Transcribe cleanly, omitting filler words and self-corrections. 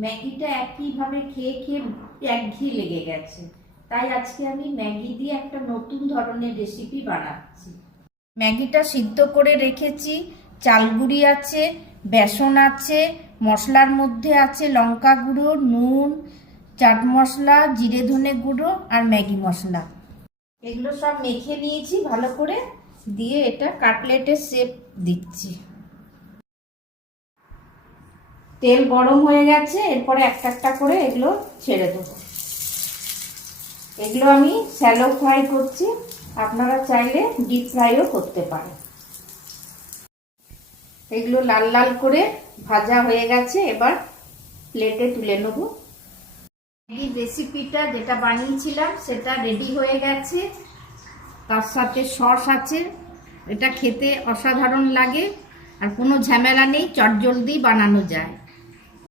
ম্যাগিটা একইভাবে খেয়ে খেয়ে একঘেয়ে লেগে গেছে, তাই আজকে আমি ম্যাগি দিয়ে একটা নতুন ধরনের রেসিপি বানাচ্ছি। ম্যাগিটা সিদ্ধ করে রেখেছি, চালগুড়ি আছে, বেসন আছে, মশলার মধ্যে আছে লঙ্কা গুঁড়ো, নুন, চাট মশলা, জিরে ধনে গুঁড়ো আর ম্যাগি মশলা। এগুলো সব মেখে নিয়েছি ভালো করে, দিয়ে এটা কাটলেটের শেপ দিচ্ছি। তেল গরম হয়ে গেছে, এরপরে একটা একটা করে এগুলো ছেড়ে দেবো। এগুলো আমি শ্যালো ফ্রাই করছি, আপনারা চাইলে ডিপ ফ্রাইও করতে পারেন। এগুলো লাল লাল করে ভাজা হয়ে গেছে, এবার প্লেটে তুলে নেব। এই রেসিপিটা যেটা বানিয়েছিলাম সেটা রেডি হয়ে গেছে, তার সাথে সস আছে। এটা খেতে অসাধারণ লাগে আর কোনো ঝামেলা নেই, চটজলদি বানানো যায়।